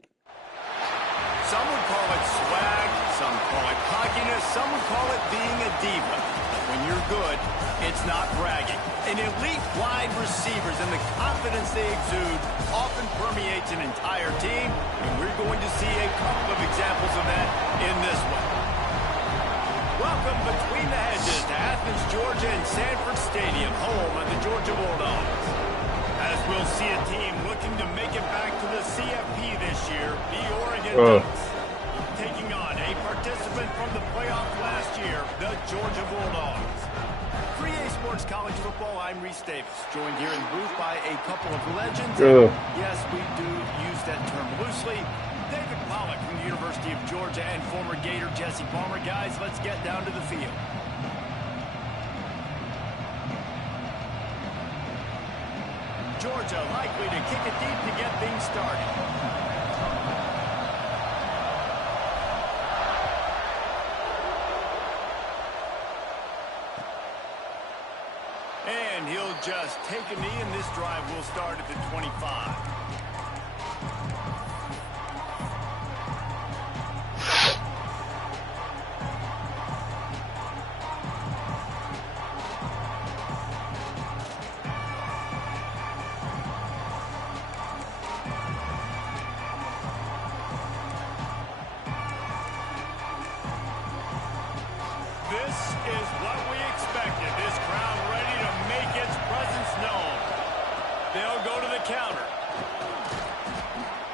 Some would call it swag, some call it cockiness, some would call it being a diva. But when you're good, it's not bragging. An elite wide receivers and the confidence they exude often permeates an entire team, and we're going to see a couple of examples of that in this one. Welcome between the hedges to Athens, Georgia and Sanford Stadium, home of the Georgia Bulldogs. As we'll see a team looking to make it back to the CFP this year, the Oregon Ducks. Taking on a participant from the playoff last year, the Georgia Bulldogs. 3A Sports College Football, I'm Reese Davis, joined here in the booth by a couple of legends. Yes, we do use that term loosely. David Pollack from the University of Georgia and former Gator Jesse Palmer. Guys, let's get down to the field. Georgia likely to kick it deep to get things started. And he'll just take a knee, and this drive will start at the 25. This is what we expected. This crowd ready to make its presence known. They'll go to the counter.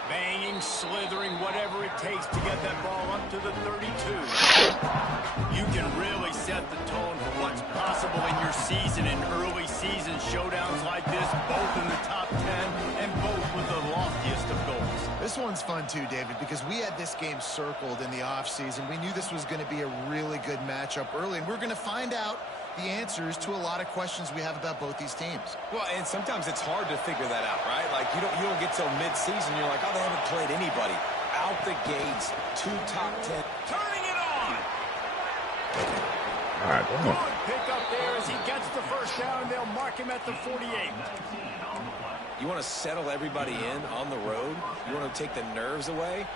Banging, slithering, whatever it takes to get that ball up to the 32. You can really set the tone for what's possible in your season in early season showdowns like this, both in the top 10 and both with the loftiest of goals. This one's fun too, David, because we had this game circled in the offseason. We knew this was going to be a really good matchup early, and we're going to find out the answers to a lot of questions we have about both these teams. Well, and sometimes it's hard to figure that out, right? Like, you don't get till mid-season, you're like, oh, they haven't played anybody. Out the gates, 2 top 10. Turning it on! All right, Good pick up there as he gets the first down, and they'll mark him at the 48. You want to settle everybody in on the road? You want to take the nerves away?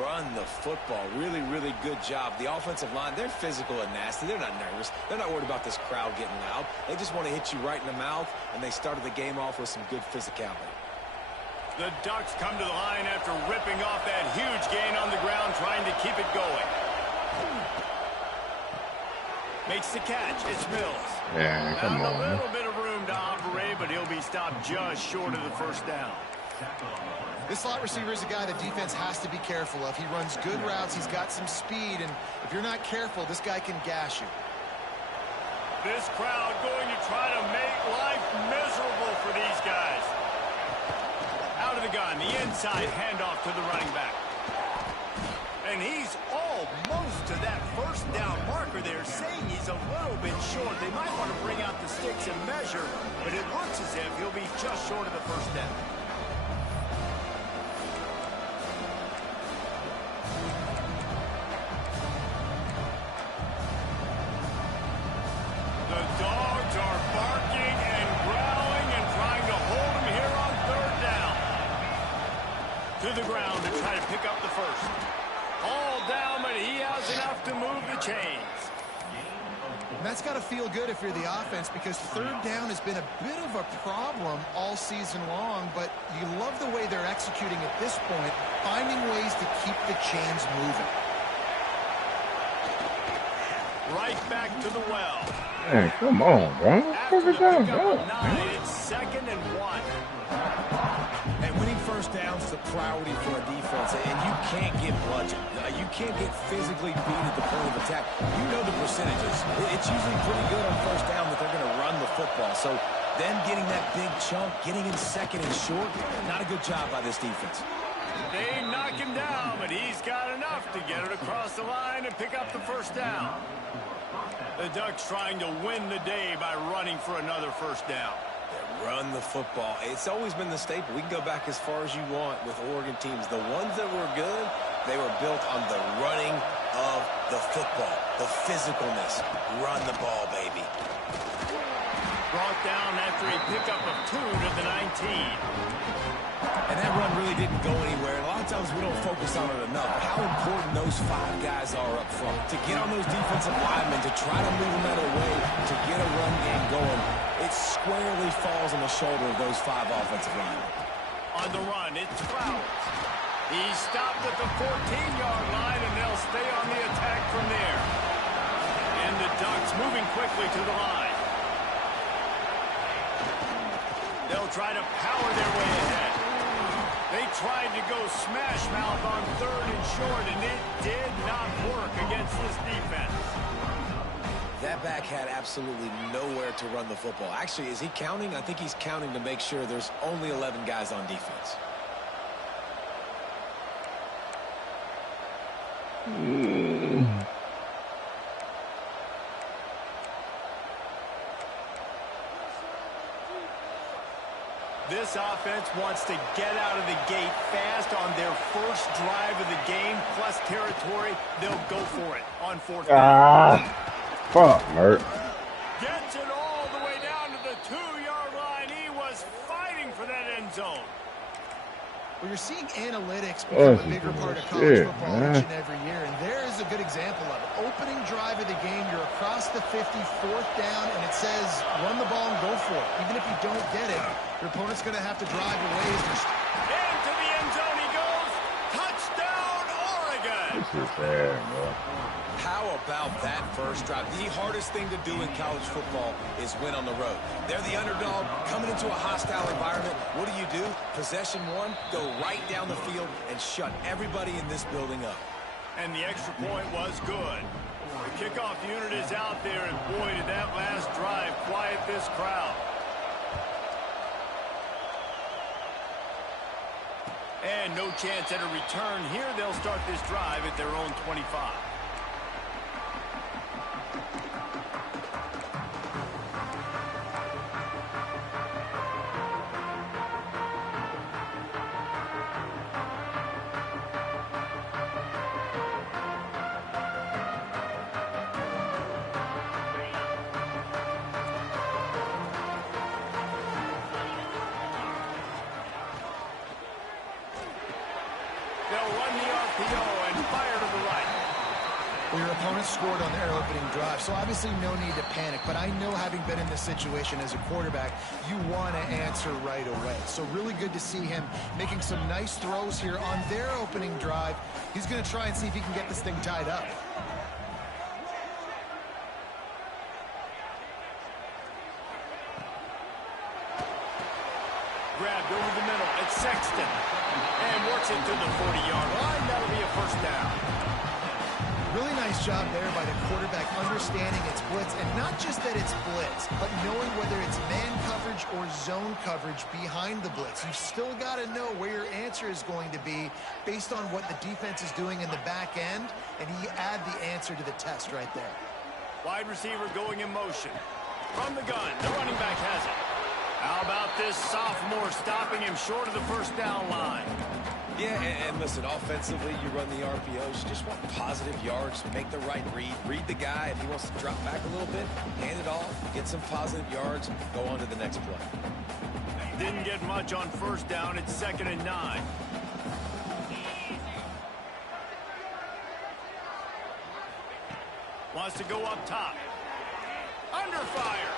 Run the football. Really, really good job. The offensive line, they're physical and nasty. They're not nervous. They're not worried about this crowd getting loud. They just want to hit you right in the mouth, and they started the game off with some good physicality. The Ducks come to the line after ripping off that huge gain on the ground, trying to keep it going. Makes the catch. It's Mills. Yeah, come on. A little bit of room to operate, but he'll be stopped just short of the first down. This slot receiver is a guy the defense has to be careful of. He runs good routes. He's got some speed, and if you're not careful, this guy can gash you. This crowd going to try to make life miserable for these guys. Out of the gun, the inside handoff to the running back. And he's almost to that first down marker there, saying he's a little bit short. They might want to bring out the sticks and measure, but it looks as if he'll be just short of the first down. The Dogs are barking and growling and trying to hold him here on third down. To the ground to try to pick up the first. All down, but he has enough to move the chains. And that's got to feel good if you're the offense, because third down has been a bit of a problem all season long, but you love the way they're executing at this point, finding ways to keep the chains moving. Right back to the well. Hey, come on, bro. After the pickup of 9, it's 2nd and 1. And winning first downs is a priority for a defense, and you can't get bludgeoned. You can't get physically beat at the point of attack. You know the percentages. It's usually pretty good on first down that they're going to run the football. So them getting that big chunk, getting in 2nd and short, not a good job by this defense. They knock him down, but he's got enough to get it across the line and pick up the first down. The Ducks trying to win the day by running for another first down. Run the football. It's always been the staple. We can go back as far as you want with Oregon teams. The ones that were good, they were built on the running of the football, the physicalness. Run the ball, baby. Brought down after a pickup of 2 to the 19. And that run really didn't go anywhere. And a lot of times we don't focus on it enough. But how important those 5 guys are up front. To get on those defensive linemen, to try to move them out of the way, to get a run game going, it squarely falls on the shoulder of those 5 offensive linemen. On the run, it's Flowers. He's stopped at the 14-yard line, and they'll stay on the attack from there. And the Ducks moving quickly to the line. They'll try to power their way ahead. They tried to go smash mouth on 3rd and short, and it did not work against this defense. That back had absolutely nowhere to run the football. Actually, is he counting? I think he's counting to make sure there's only 11 guys on defense. This offense wants to get out of the gate fast on their first drive of the game, plus territory. They'll go for it on 4th down. Fuck, Mert. Gets it all the way down to the 2-yard line. He was fighting for that end zone. Well, you're seeing analytics become a bigger part of college football each and every year, and there is a good example of it. Opening drive of the game, you're across the 50, 4th down, and it says run the ball and go for it. Even if you don't get it, your opponent's going to have to drive away. Into the end zone he goes. Touchdown, Oregon. This is bad, bro. How about that first drive? The hardest thing to do in college football is win on the road. They're the underdog coming into a hostile environment. What do? Possession 1, go right down the field and shut everybody in this building up. And the extra point was good. The kickoff unit is out there, and boy, did that last drive quiet this crowd. And no chance at a return here. They'll start this drive at their own 25. Well, your opponent scored on their opening drive, so obviously no need to panic. But I know, having been in this situation as a quarterback, you want to answer right away. So really good to see him making some nice throws here on their opening drive. He's going to try and see if he can get this thing tied up. Grabbed over the middle. It's Sexton. And works it to the 40-yard line. That'll be a first down. Really nice job there by the quarterback, understanding it's blitz, and not just that it's blitz, but knowing whether it's man coverage or zone coverage behind the blitz. You've still got to know where your answer is going to be based on what the defense is doing in the back end, and he add the answer to the test right there. Wide receiver going in motion. From the gun, the running back has it. How about this sophomore stopping him short of the first down line? Yeah, and listen, offensively, you run the RPOs. You just want positive yards, make the right read. Read the guy. If he wants to drop back a little bit, hand it off, get some positive yards, go on to the next play. Didn't get much on first down. It's 2nd and 9. Wants to go up top. Under fire.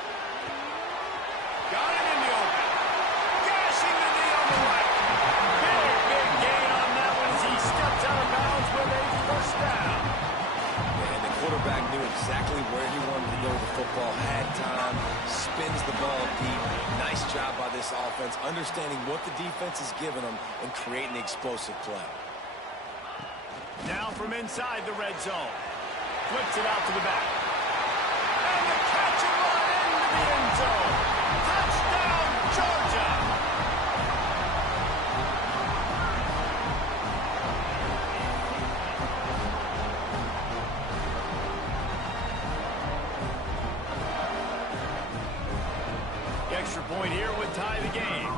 Got it in the open. Gashing the knee on the right. Big gain on that one as he steps out of bounds with a first down. And the quarterback knew exactly where he wanted to go with the football, had time, spins the ball deep. Nice job by this offense, understanding what the defense is giving them and creating the explosive play. Now from inside the red zone. Flips it out to the back. And the catch and run into the end zone. Touchdown, Georgia! The extra point here would tie the game.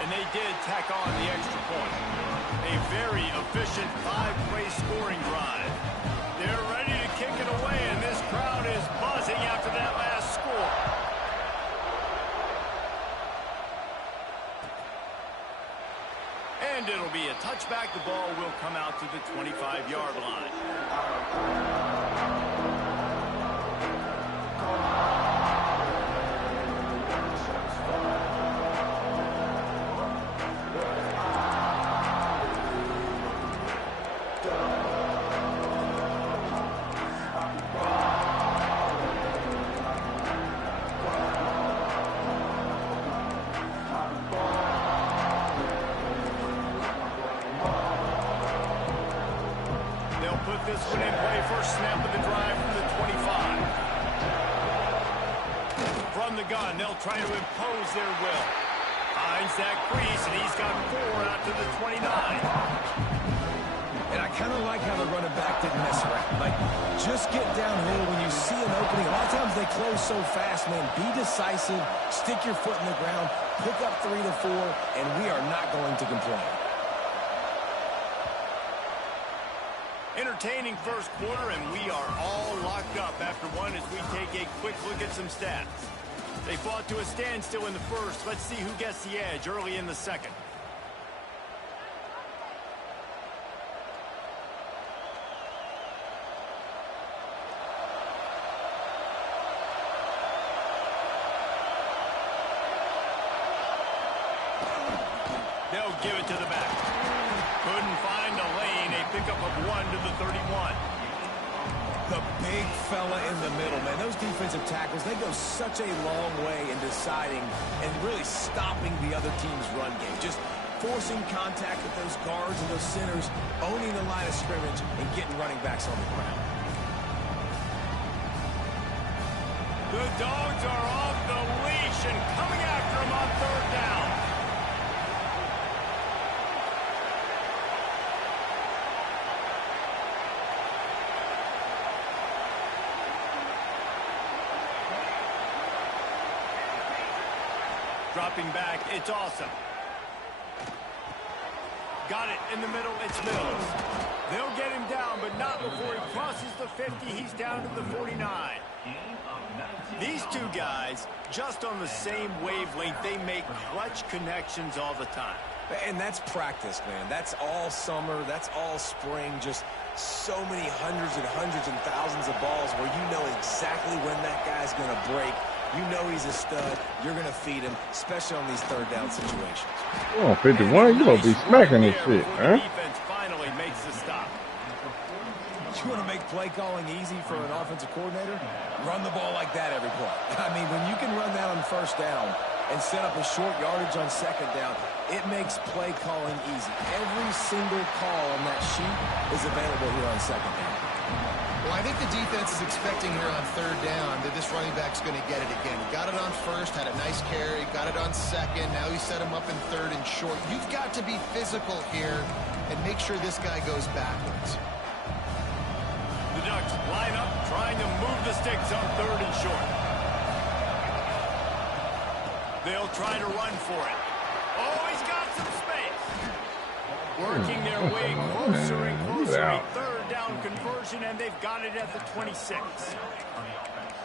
And they did tack on the extra point. A very efficient 5-play scoring drive. They're ready to kick And it'll be a touchback. The ball will come out to the 25-yard line. This one in play, first snap of the drive from the 25. From the gun, they'll try to impose their will. Finds that crease, and he's got 4 out to the 29. And I kind of like how the running back didn't mess around. Like, just get downhill when you see an opening. A lot of times they close so fast, man. Be decisive, stick your foot in the ground, pick up 3 to 4, and we are not going to complain. Entertaining first quarter, and we are all locked up after one as we take a quick look at some stats. They fought to a standstill in the first. Let's see who gets the edge early in the second. They'll give it to the back. Couldn't find a lane. A pickup of 1 to the 31. The big fella in the middle, man. Those defensive tackles, they go such a long way in deciding and really stopping the other team's run game. Just forcing contact with those guards and those centers, owning the line of scrimmage, and getting running backs on the ground. The Dogs are off the leash and coming after him on third down. Dropping back, it's awesome. Got it in the middle, it's Mills. They'll get him down, but not before he crosses the 50. He's down to the 49. These two guys, just on the same wavelength, they make clutch connections all the time. And that's practice, man. That's all summer. That's all spring. Just so many hundreds and thousands of balls where you know exactly when that guy's going to break. You know he's a stud. You're going to feed him, especially on these third down situations. Oh, 51, you going to be smacking this shit, huh? Defense finally makes the stop. You want to make play calling easy for an offensive coordinator? Run the ball like that every play. I mean, when you can run that on first down and set up a short yardage on second down, it makes play calling easy. Every single call on that sheet is available here on second down. Well, I think the defense is expecting here on third down that this running back's going to get it again. He got it on first, had a nice carry, got it on second. Now he set him up in third and short. You've got to be physical here and make sure this guy goes backwards. The Ducks line up, trying to move the sticks on third and short. They'll try to run for it. Oh, he's got some space. Working their way closer and closer. A third down conversion, and they've got it at the 26.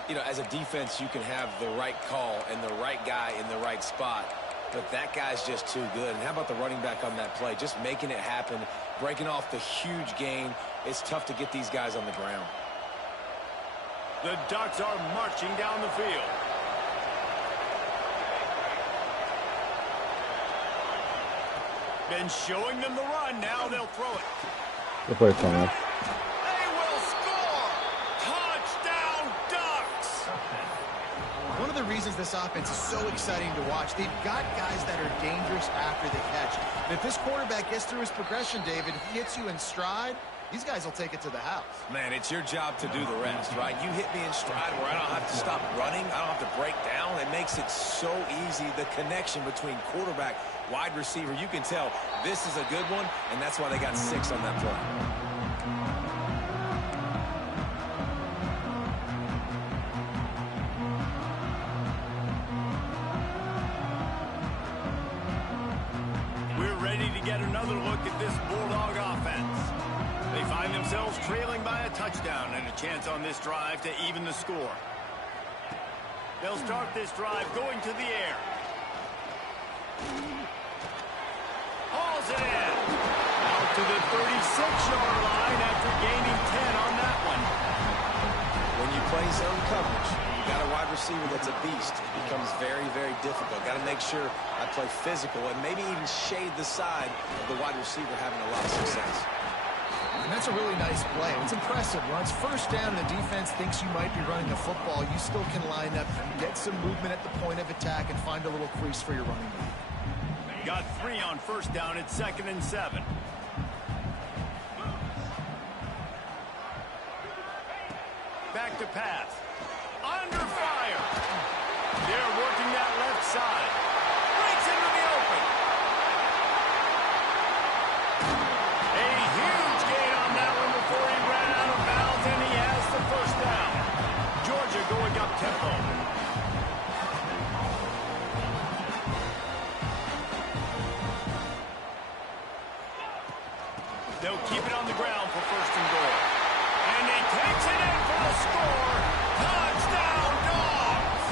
You know, as a defense, you can have the right call and the right guy in the right spot, but that guy's just too good. And how about the running back on that play? Just making it happen, breaking off the huge gain. It's tough to get these guys on the ground. The Ducks are marching down the field. Been showing them the run. Now they'll throw it. Good play, Thomas. They will score! Touchdown, Ducks! One of the reasons this offense is so exciting to watch, they've got guys that are dangerous after the catch. And if this quarterback gets through his progression, David, if he hits you in stride, these guys will take it to the house. Man, it's your job to do the rest, right? You hit me in stride where I don't have to stop running. I don't have to break down. It makes it so easy, the connection between quarterback, wide receiver. You can tell this is a good one, and that's why they got 6 on that play. We're ready to get another look at this Bulldog offense. They find themselves trailing by a touchdown and a chance on this drive to even the score. They'll start this drive going to the air. Oh, drills it in. Out to the 36-yard line after gaining 10 on that one. When you play zone coverage, you got a wide receiver that's a beast. It becomes very, very difficult. Got to make sure I play physical and maybe even shade the side of the wide receiver having a lot of success. And that's a really nice play. It's impressive. When it's first down and the defense thinks you might be running the football, you still can line up, get some movement at the point of attack, and find a little crease for your running back. Got 3 on first down at 2nd and 7. Back to pass. Under fire. They're working that left side. Breaks into the open. A huge gain on that one before he ran out of bounds, and he has the first down. Georgia going up tempo. They'll keep it on the ground for 1st and goal. And he takes it in for the score. Touchdown, Dogs!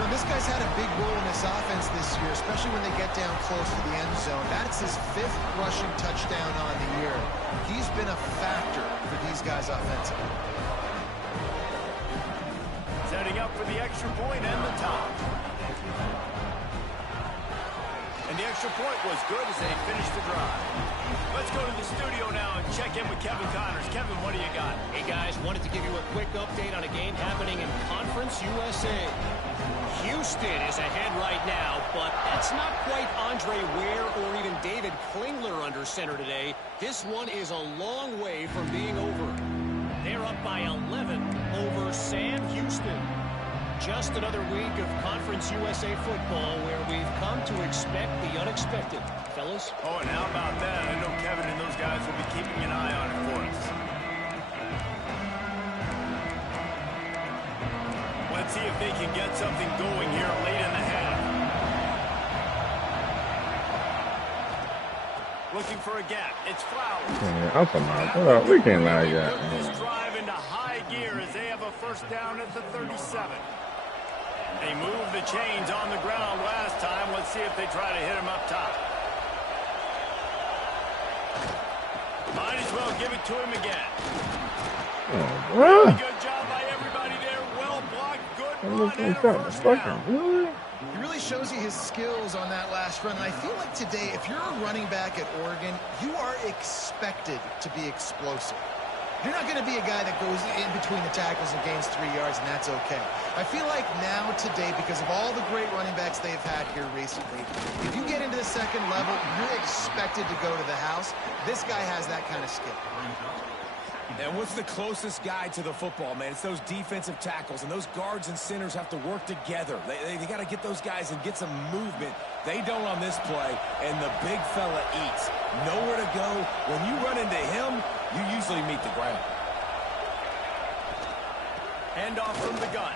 Well, this guy's had a big role in this offense this year, especially when they get down close to the end zone. That's his 5th rushing touchdown on the year. He's been a factor for these guys offensively. Setting up for the extra point and the top. And the extra point was good as they finished the drive. Let's go to the studio now and check in with Kevin Connors. Kevin, what do you got? Hey, guys, wanted to give you a quick update on a game happening in Conference USA. Houston is ahead right now, but that's not quite Andre Ware or even David Klingler under center today. This one is a long way from being over. They're up by 11 over Sam Houston. Just another week of Conference USA football where we've come to expect the unexpected. Fellas? Oh, and how about that? I know Kevin and those guys will be keeping an eye on it for us. Let's see if they can get something going here late in the half. Looking for a gap. It's Flowers. Yeah, I'm talking about, we can't lie yet. Put this drive into high gear as they have a first down at the 37. They moved the chains on the ground last time. Let's see if they try to hit him up top. Might as well give it to him again. Really good job by everybody there. Well blocked. Good run and a first down. He really shows you his skills on that last run. And I feel like today, if you're a running back at Oregon, you are expected to be explosive. You're not going to be a guy that goes in between the tackles and gains 3 yards, and that's okay. I feel like now, today, because of all the great running backs they've had here recently, if you get into the second level, you're expected to go to the house. This guy has that kind of skill. And what's the closest guy to the football, man? It's those defensive tackles, and those guards and centers have to work together. They got to get those guys and get some movement. They don't on this play, and the big fella eats. Nowhere to go. When you run into him, you usually meet the ground. Handoff from the gun.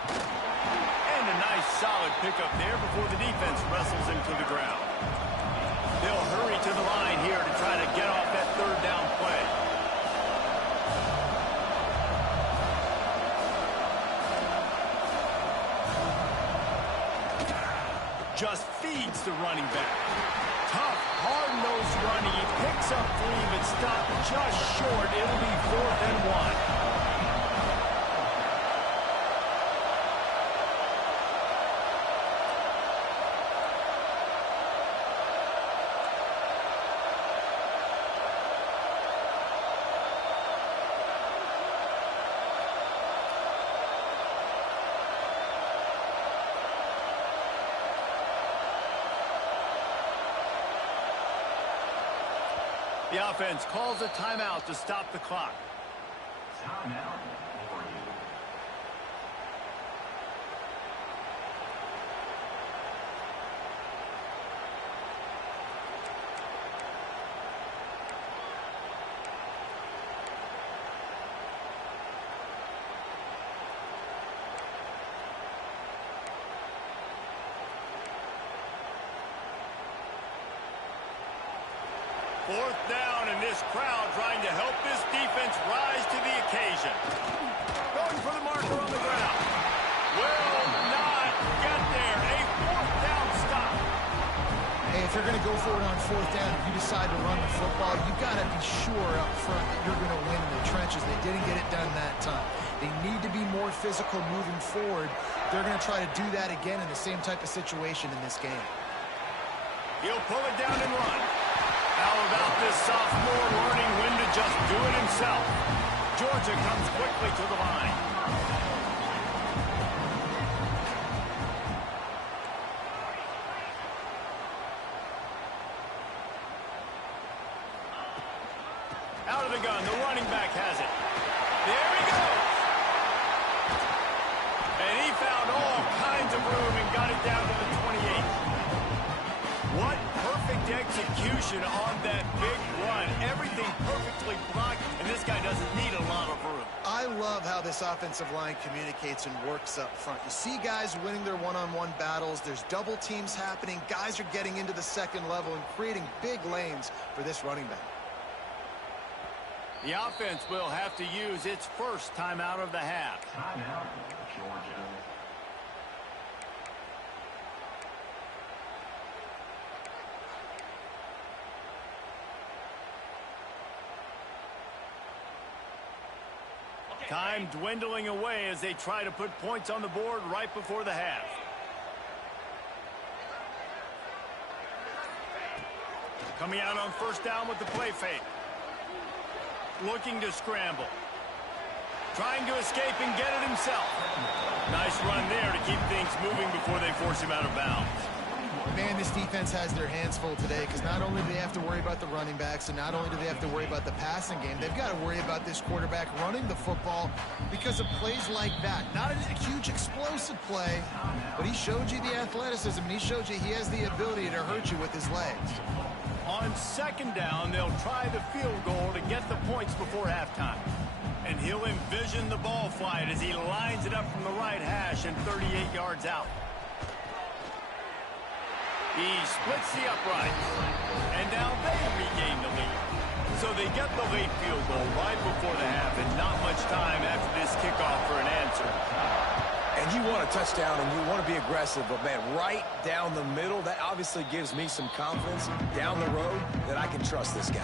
And a nice solid pickup there before the defense wrestles him to the ground. They'll hurry to the line here to try to get off that 3rd down play. Just feeds the running back. Tough, hard-nosed running. He picks up 3, but stopped just short. It'll be 4th and 1. The offense calls a timeout to stop the clock. Timeout. Fourth down, and this crowd trying to help this defense rise to the occasion. Going for the marker on the ground. Will not get there. A 4th down stop. Hey, if if you're going to go for it on fourth down, if you decide to run the football, you've got to be sure up front that you're going to win in the trenches. They didn't get it done that time. They need to be more physical moving forward. They're going to try to do that again in the same type of situation in this game. He'll pull it down and run. How about this sophomore learning when to just do it himself? Georgia comes quickly to the line. Out of the gun, the running back has it. There he goes. And he found all kinds of room and got it down to the 28. What perfect execution on that big run. Everything perfectly blocked, and this guy doesn't need a lot of room. I love how this offensive line communicates and works up front. You see guys winning their one-on-one battles. There's double teams happening. Guys are getting into the second level and creating big lanes for this running back. The offense will have to use its first timeout of the half. Timeout, Georgia. Time dwindling away as they try to put points on the board right before the half. Coming out on first down with the play fake. Looking to scramble. Trying to escape and get it himself. Nice run there to keep things moving before they force him out of bounds. Man, this defense has their hands full today because not only do they have to worry about the running backs and not only do they have to worry about the passing game, they've got to worry about this quarterback running the football because of plays like that. Not a huge explosive play, but he showed you the athleticism and he showed you he has the ability to hurt you with his legs. On second down, they'll try the field goal to get the points before halftime. And he'll envision the ball flight as he lines it up from the right hash and 38 yards out. He splits the uprights, and now they regain the lead. So they get the late field goal right before the half, and not much time after this kickoff for an answer. And you want a touchdown, and you want to be aggressive, but, man, right down the middle, that obviously gives me some confidence down the road that I can trust this guy.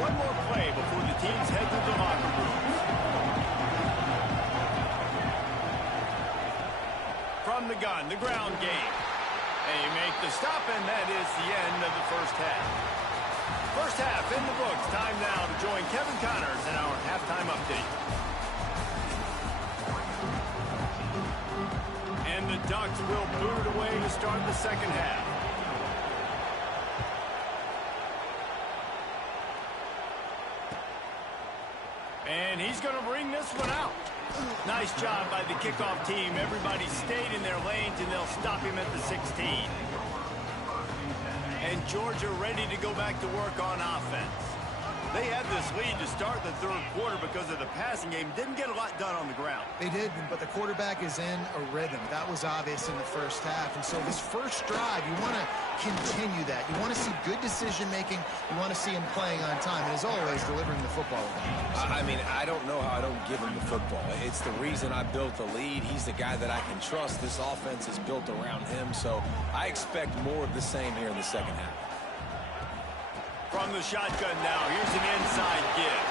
One more play before the teams head to the locker rooms. From the gun, the ground game. They make the stop, and that is the end of the first half. First half in the books. Time now to join Kevin Connors in our halftime update. And the Ducks will boot it away to start the second half. And he's going to bring this one out. Nice job by the kickoff team. Everybody stayed in their lanes, and they'll stop him at the 16. And Georgia ready to go back to work on offense. They had this lead to start the third quarter because of the passing game. Didn't get a lot done on the ground. They did, but the quarterback is in a rhythm. That was obvious in the first half. And so this first drive, you want to continue that. You want to see good decision-making. You want to see him playing on time. And as always, delivering the football. I mean, I don't know how I don't give him the football. It's the reason I built the lead. He's the guy that I can trust. This offense is built around him. So I expect more of the same here in the second half. From the shotgun now, here's an inside give.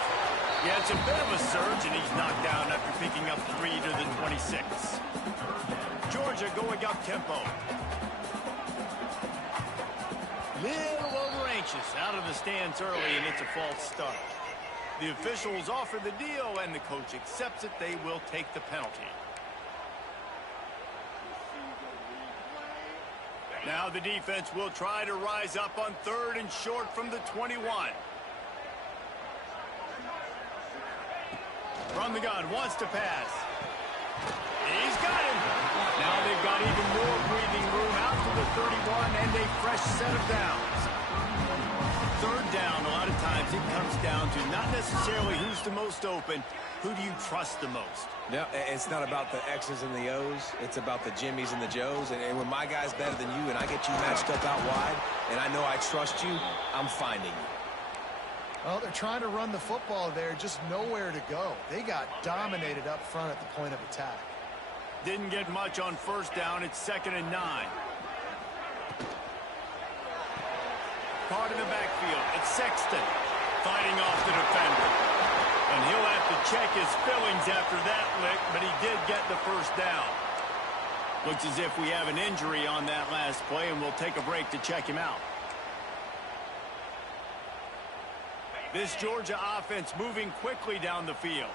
Yeah, it's a bit of a surge, and he's knocked down after picking up 3 to the 26. Georgia going up tempo. Little over anxious, out of the stands early, and it's a false start. The officials offer the deal, and the coach accepts it. They will take the penalty. Now the defense will try to rise up on third and short from the 21. From the gun, wants to pass. He's got him. Now they've got even more breathing room out to the 31 and a fresh set of downs. Third down, a lot of times sometimes it comes down to not necessarily who's the most open, who do you trust the most? No, it's not about the X's and the O's. It's about the Jimmys and the Joes. And when my guy's better than you and I get you matched up out wide and I know I trust you, I'm finding you. Well, they're trying to run the football there, just nowhere to go. They got dominated up front at the point of attack. Didn't get much on first down. It's 2nd and 9. Caught in the backfield. It's Sexton fighting off the defender. And he'll have to check his fillings after that lick, but he did get the first down. Looks as if we have an injury on that last play, and we'll take a break to check him out. This Georgia offense moving quickly down the field.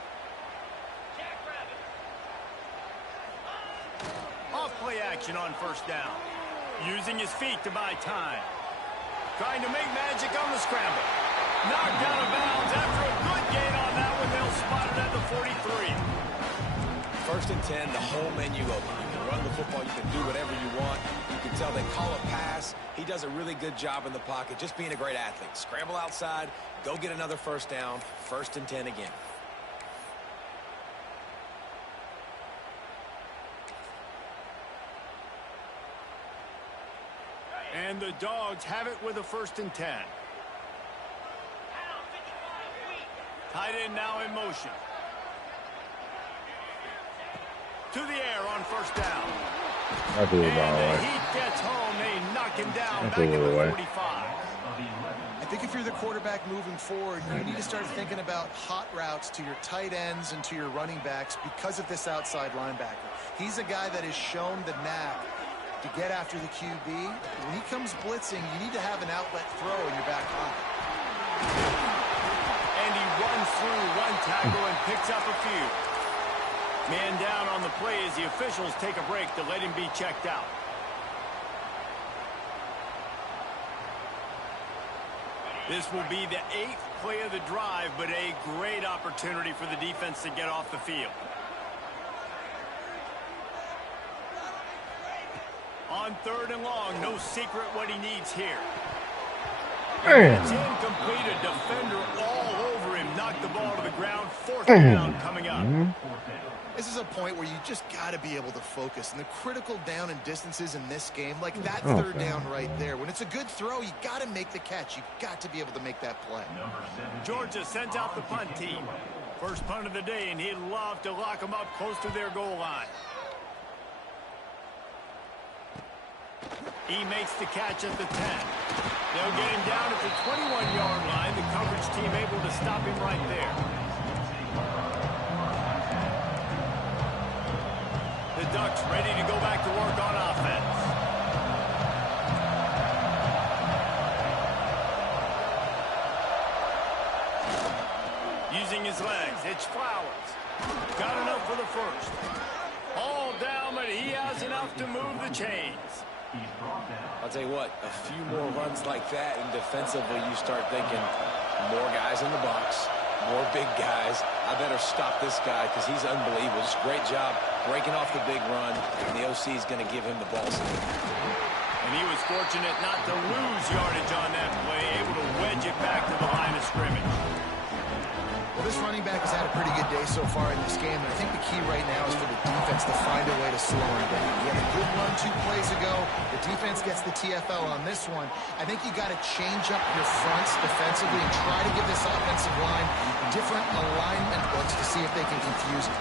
Off-play action on first down. Using his feet to buy time. Trying to make magic on the scramble. Knocked out of bounds after a good gain on that one. They'll spot it at the 43. 1st and 10, the whole menu open. You can run the football. You can do whatever you want. You can tell they call a pass. He does a really good job in the pocket, just being a great athlete. Scramble outside, go get another first down. 1st and 10 again. And the Dogs have it with a 1st and 10. Tight end now in motion. To the air on first down. I threw the ball And the away. Heat gets home. They knock him down I back threw at it the away. 45. I think if you're the quarterback moving forward, you need to start thinking about hot routes to your tight ends and to your running backs because of this outside linebacker. He's a guy that has shown the knack to get after the QB. When he comes blitzing, you need to have an outlet throw in your back pocket. And he runs through one tackle and picks up a few. Man down on the play as the officials take a break to let him be checked out. This will be the 8th play of the drive, but a great opportunity for the defense to get off the field. On 3rd and long, no secret what he needs here. It's incomplete, a defender all over him. Knocked the ball to the ground. 4th down coming up. This is a point where you just got to be able to focus. And the critical down and distances in this game, like that 3rd down right there. When it's a good throw, you got to make the catch. You got to be able to make that play. Georgia sends out the punt team. First punt of the day, and he'd love to lock them up close to their goal line. He makes the catch at the 10. They'll get him down at the 21-yard line. The coverage team able to stop him right there. The Ducks ready to go back to work on offense. Using his legs, it's Flowers. Got enough for the first. All down, but he has enough to move the chains. I'll tell you what, a few more runs like that, and defensively you start thinking more guys in the box, more big guys. I better stop this guy because he's unbelievable. Just great job breaking off the big run, and the OC is going to give him the ball. And he was fortunate not to lose yardage on that play, able to wedge it back to the line of scrimmage. Well, this running back has had a pretty good day so far in this game, and I think the key right now is for the defense to find a way to slow him down. He had a good run 2 plays ago. The defense gets the TFL on this one. I think you got to change up your fronts defensively and try to give this offensive line different alignment looks to see if they can confuse it.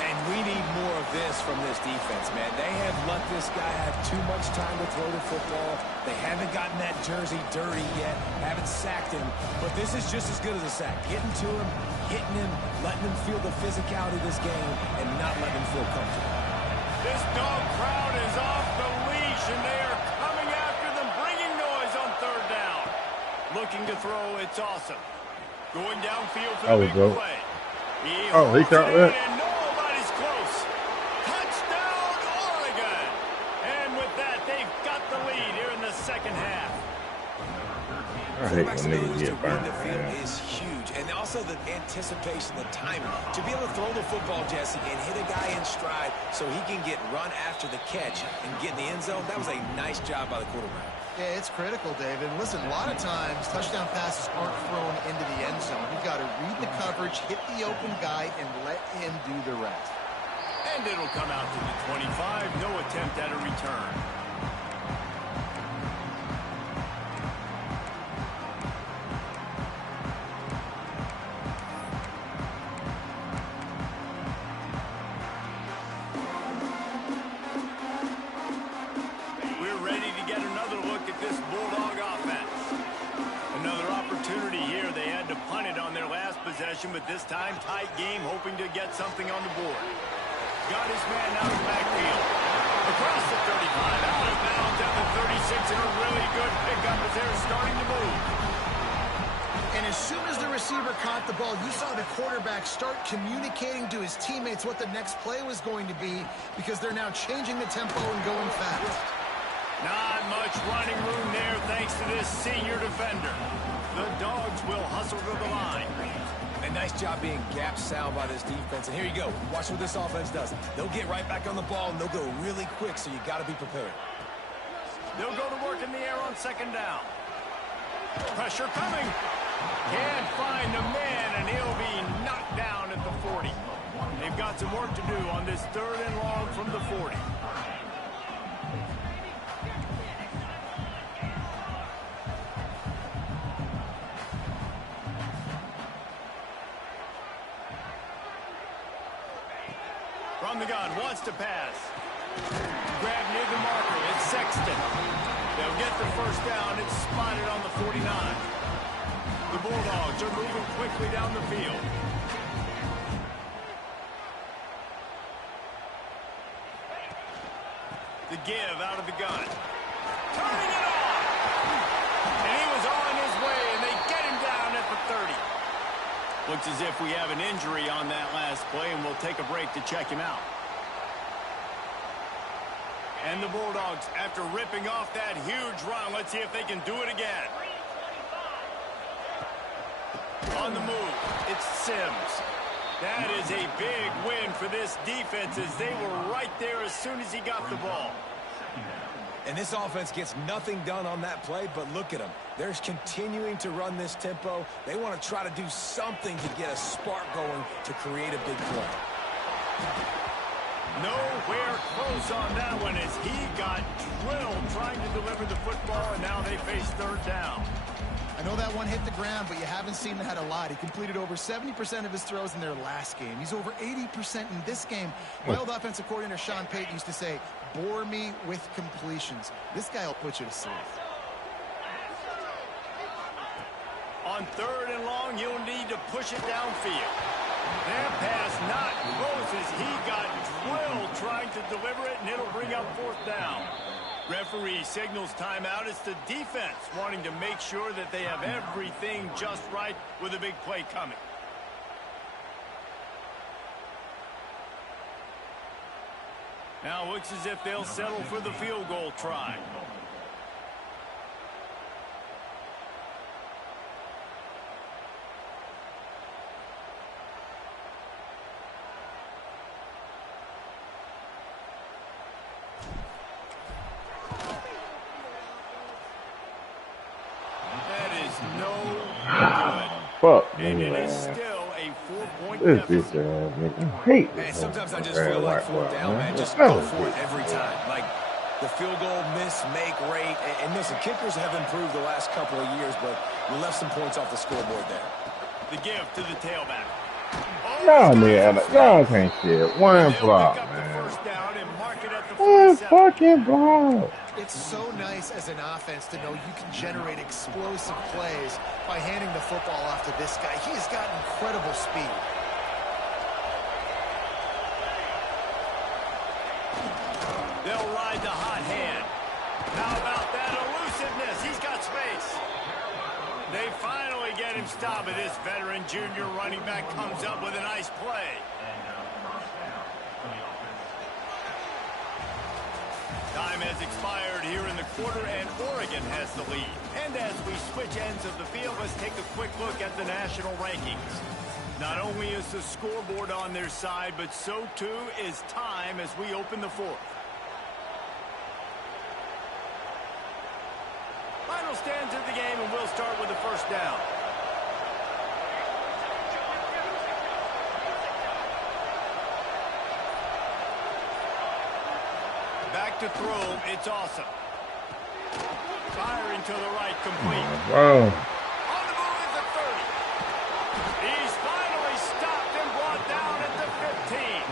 And we need more of this from this defense, man. They have let this guy have too much time to throw the football. They haven't gotten that jersey dirty yet, haven't sacked him. But this is just as good as a sack. Getting to him, hitting him, letting him feel the physicality of this game, and not letting him feel comfortable. This dog crowd is off the leash, and they are coming after them, bringing noise on 3rd down. Looking to throw, it's awesome. Going downfield for the big play. He caught that. And nobody's close. Touchdown, Oregon. And with that, they've got the lead here in the 2nd half. I hate when Quarterback's niggas ability get to run burned. the field is huge. And also the anticipation, the timing. To be able to throw the football, Jesse, and hit a guy in stride so he can get run after the catch and get in the end zone, that was a nice job by the quarterback. Yeah, it's critical, David. And listen, a lot of times touchdown passes aren't thrown into the end zone. You've got to read the coverage, hit the open guy, and let him do the rest. And it'll come out to the 25. No attempt at a return. But this time, tight game, hoping to get something on the board. Got his man out of the backfield. Across the 35, out of bounds at the 36, and a really good pickup as they're starting to move. And as soon as the receiver caught the ball, you saw the quarterback start communicating to his teammates what the next play was going to be because they're now changing the tempo and going fast. Not much running room there thanks to this senior defender. The Dogs will hustle to the line. A nice job being gap sound by this defense. And here you go. Watch what this offense does. They'll get right back on the ball, and they'll go really quick, so you got to be prepared. They'll go to work in the air on second down. Pressure coming. Can't find the man, and he'll be knocked down at the 40. They've got some work to do on this 3rd and long from the 40. From the gun, wants to pass. Grab near the marker, it's Sexton. They'll get the first down, it's spotted on the 49. The Bulldogs are moving quickly down the field. The give out of the gun. Turning it on! And he was on his way, and they get him down at the 30. Looks as if we have an injury on that last play, and we'll take a break to check him out. And the Bulldogs, after ripping off that huge run, let's see if they can do it again. On the move, it's Sims. That is a big win for this defense as they were right there as soon as he got the ball. And this offense gets nothing done on that play, but look at them. They're continuing to run this tempo. They want to try to do something to get a spark going to create a big play. Nowhere close on that one as he got drilled trying to deliver the football, and now they face 3rd down. I know that one hit the ground, but you haven't seen that a lot. He completed over 70% of his throws in their last game. He's over 80% in this game. My old offensive coordinator, Sean Payton, used to say, bore me with completions. This guy will put you to sleep. On 3rd and long, you'll need to push it downfield. That pass not close as he got drilled trying to deliver it, and it'll bring up 4th down. Referee signals timeout. It's the defense wanting to make sure that they have everything just right with a big play coming. Now looks as if they'll settle for the field goal try. Fuck and me, it is man. still a 4-point This deficit. bitch ass nigga. I hate Man, this. sometimes I just motherfucker. feel like Right, 4th down, man. Just No, go for it every time. Like, the field goal miss, make rate. And listen, kickers have improved the last couple of years, but we left some points off the scoreboard there. The give to the tailback. Y'all man, y'all can't shit. One block, Pick up the man. first down and mark it at the One 47. fucking block. It's so nice as an offense to know you can generate explosive plays by handing the football off to this guy. He has got incredible speed. They'll ride the hot hand. How about that elusiveness? He's got space. They finally get him stopped, but this veteran junior running back comes up with a nice play. Time has expired here in the quarter, and Oregon has the lead. And as we switch ends of the field, let's take a quick look at the national rankings. Not only is the scoreboard on their side, but so too is time as we open the 4th. First ends of the game, and we'll start with the first down. Back to throw. It's awesome. Firing to the right, complete. Wow. On the move at the 30. He's finally stopped and brought down at the 15.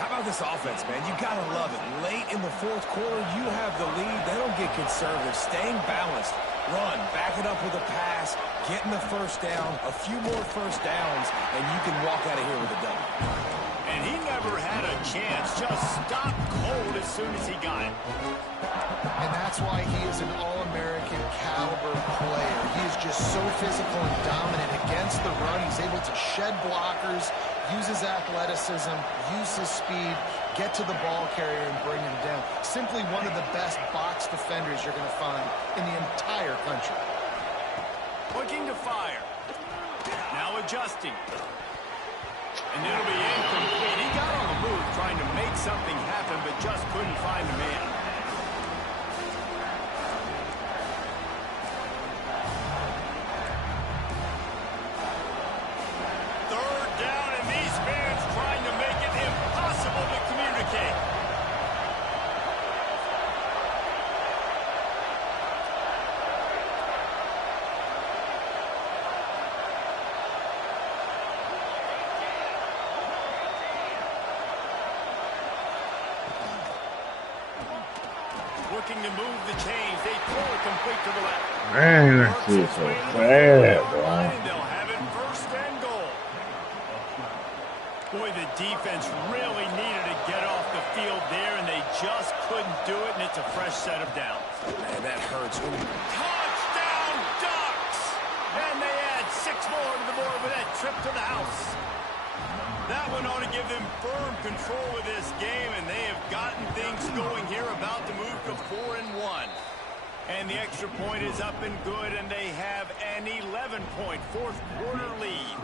How about this offense, man? You got to love it. Late in the fourth quarter, you have the lead. They don't get conservative. Staying balanced. Run, back it up with a pass, getting the first down, a few more first downs, and you can walk out of here with a W. And he never had a chance. Just stopped cold as soon as he got it. And that's why he is an All-American caliber player. He is just so physical and dominant against the run. He's able to shed blockers, use his athleticism, use his speed, get to the ball carrier and bring him down. Simply one of the best box defenders you're going to find in the entire country. Looking to fire. Now adjusting. And it'll be incomplete. He got on the move trying to make something happen, but just couldn't find the man. Third down, and these fans trying to make it impossible to communicate. Looking to move the chains. They throw it complete to the left. Man, that shit so sad, bro. They'll have it first and goal. Boy, the defense really needed to get off the field there, and they just couldn't do it, and it's a fresh set of downs. Man, that hurts. Touchdown, Ducks! And they add 6 more to the board with that trip to the house. That one ought to give them firm control of this game, and they have gotten things going here, about to move to 4-1. And the extra point is up and good, and they have an 11-point fourth-quarter lead.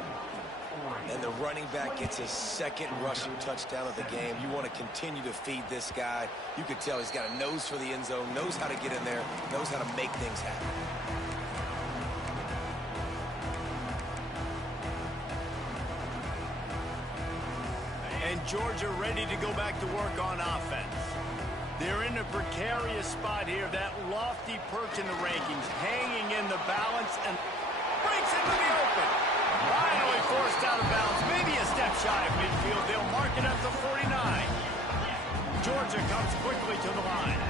And the running back gets his second rushing touchdown of the game. You want to continue to feed this guy. You could tell he's got a nose for the end zone, knows how to get in there, knows how to make things happen. And Georgia ready to go back to work on offense. They're in a precarious spot here. That lofty perch in the rankings, hanging in the balance, and breaks into the open. Finally forced out of bounds, maybe a step shy of midfield. They'll mark it up to 49. Georgia comes quickly to the line.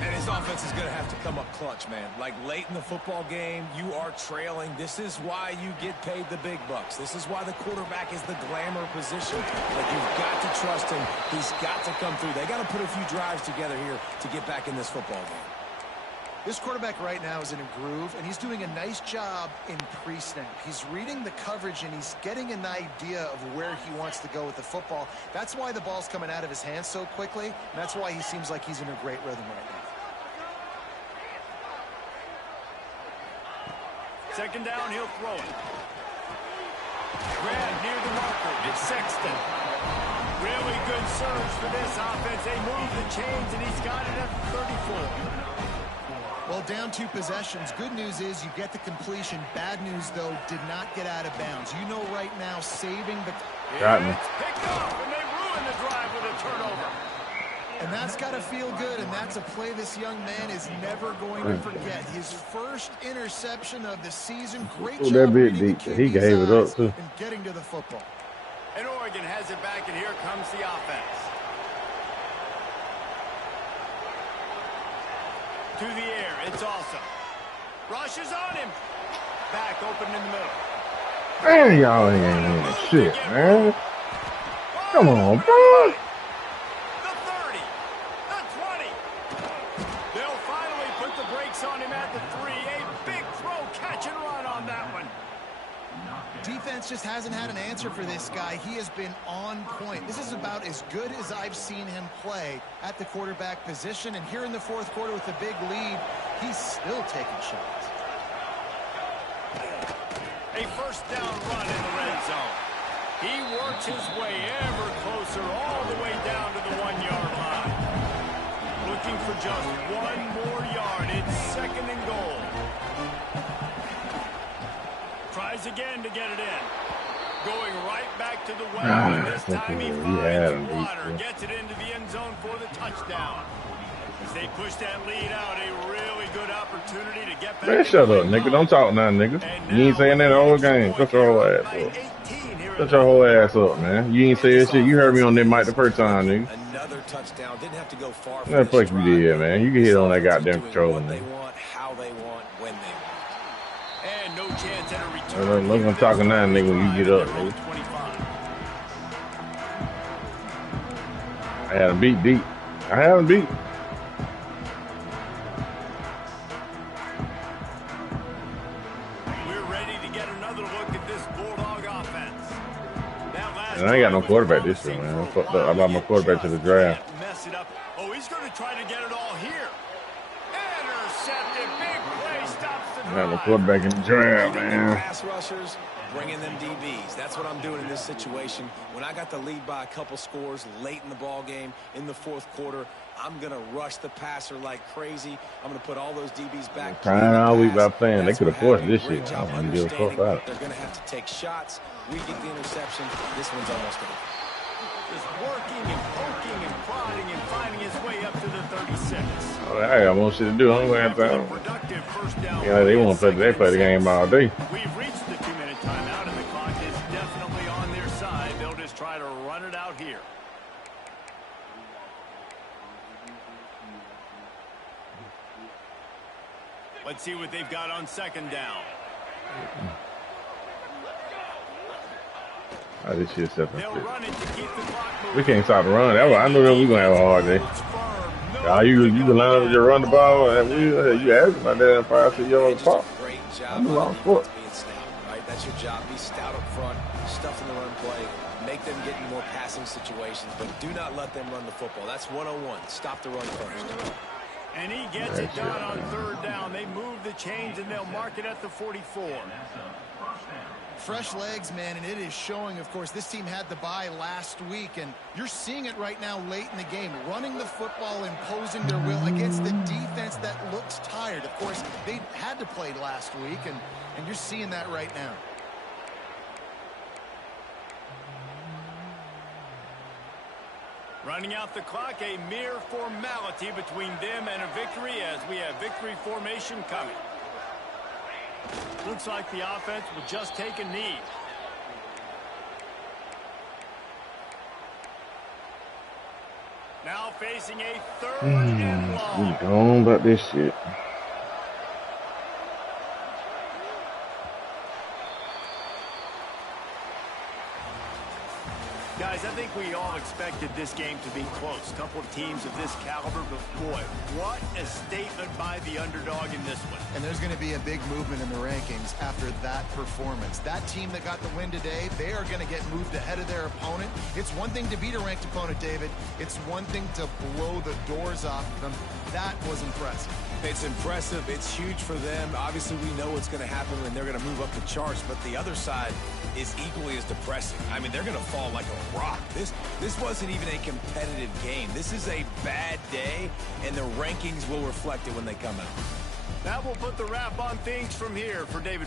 And his offense is going to have to come up clutch, man. Like late in the football game, you are trailing. This is why you get paid the big bucks. This is why the quarterback is the glamour position. But you've got to trust him. He's got to come through. They got to put a few drives together here to get back in this football game. This quarterback right now is in a groove, and he's doing a nice job in pre-snap. He's reading the coverage, and he's getting an idea of where he wants to go with the football. That's why the ball's coming out of his hands so quickly, and that's why he seems like he's in a great rhythm right now. Second down, he'll throw it. Grab near the marker. It's Sexton. Really good surge for this offense. They move the chains, and he's got it at 34. Well, down 2 possessions. Good news is you get the completion. Bad news, though, did not get out of bounds. You know right now, saving the... Got me. It's picked off, and they ruin the drive with a turnover. And that's got to feel good, and that's a play this young man is never going to forget. His first interception of the season. Great job that bit reading deep. the He gave it up, too. and getting to the football. And Oregon has it back, and here comes the offense. To the air, it's awesome. Rush is on him. Back open in the middle. Man, y'all ain't winning shit, man. Come on, bro. The 30. The 20. They'll finally put the brakes on him at the 3. A big throw, catch and run on that one. Defense just hasn't had an answer for this guy. He has been on point. This is about as good as I've seen him play at the quarterback position. And here in the fourth quarter with a big lead, he's still taking shots. A first down run in the red zone. He works his way ever closer all the way down to the 1-yard line. looking for just one more yard. It's 2nd and goal. Tries again to get it in. Going right back to the well, and this time he finds water. Gets it into the end zone for the touchdown. As they push that lead out, a really good opportunity to get back. Man, shut up, nigga. Don't talk now, nigga. You ain't saying that the whole game. Shut your whole ass up. Shut your whole ass up, man. You ain't saying shit. You heard me on that mic the first time, nigga. Another touchdown. Didn't have to go far. What the fuck you did, man? You can hit on that goddamn controller, What they man. want, how they want, when they want. And no chance at a return. Look, I'm talking now, nigga, when you get up, nigga. I had him beat deep. I had him beat. We're ready to get another look at this Bulldog offense. And I ain't got no quarterback this year, man. I fucked up. I lost my quarterback to the draft. Mess it up. Oh, he's going to try to get it all here. Intercepted. Big play stops the drive. I got no quarterback in the draft, man. Pass rushers, bringing them DBs. That's what I'm doing in this situation. When I got the lead by a couple scores late in the ball game, in the 4th quarter, I'm going to rush the passer like crazy. I'm going to put all those DBs back. Trying all week by playing. They could have forced this shit. I don't give a fuck about it. They're going to have to take shots. We get the interception. This one's almost over. Just working and poking and prodding and finding his way up to the 36. Oh, I got more shit to do. I'm going to have Productive first down. Yeah, they want to play. They play the game all day. We've reached the 2-minute timeout, and the clock is definitely on their side. They'll just try to run it out here. Let's see what they've got on 2nd down. Oh, this shit's up. They'll run it to keep the clock moving. We can't stop the run. I knew that we gonna have a hard day. You can line up and just run the ball, and you asked about that in 5-6 yards apart. Great job. I knew I was fucked. Being stout, right? That's your job. Be stout up front, stuff in the run play, make them get in more passing situations, but do not let them run the football. That's 101. Stop the run first. And he gets it done on 3rd down. They move the chains, and they'll mark it at the 44. Fresh legs, man, and it is showing. Of course, this team had the bye last week, and you're seeing it right now late in the game. Running the football, imposing their will against the defense that looks tired. Of course, they had to play last week, and you're seeing that right now. Running out the clock, a mere formality between them and a victory as we have victory formation coming. Looks like the offense will just take a knee. Now facing a 3rd and long. We gone about this shit. Guys, I think we all expected this game to be close. Couple of teams of this caliber, but boy, what a statement by the underdog in this one. And there's going to be a big movement in the rankings after that performance. That team that got the win today, they are going to get moved ahead of their opponent. It's one thing to beat a ranked opponent, David. It's one thing to blow the doors off of them. That was impressive. It's impressive. It's huge for them. Obviously, we know what's going to happen when they're going to move up the charts, but the other side is equally as depressing. I mean, they're going to fall like a rock. This wasn't even a competitive game. This is a bad day, and the rankings will reflect it when they come out. That will put the wrap on things from here for David.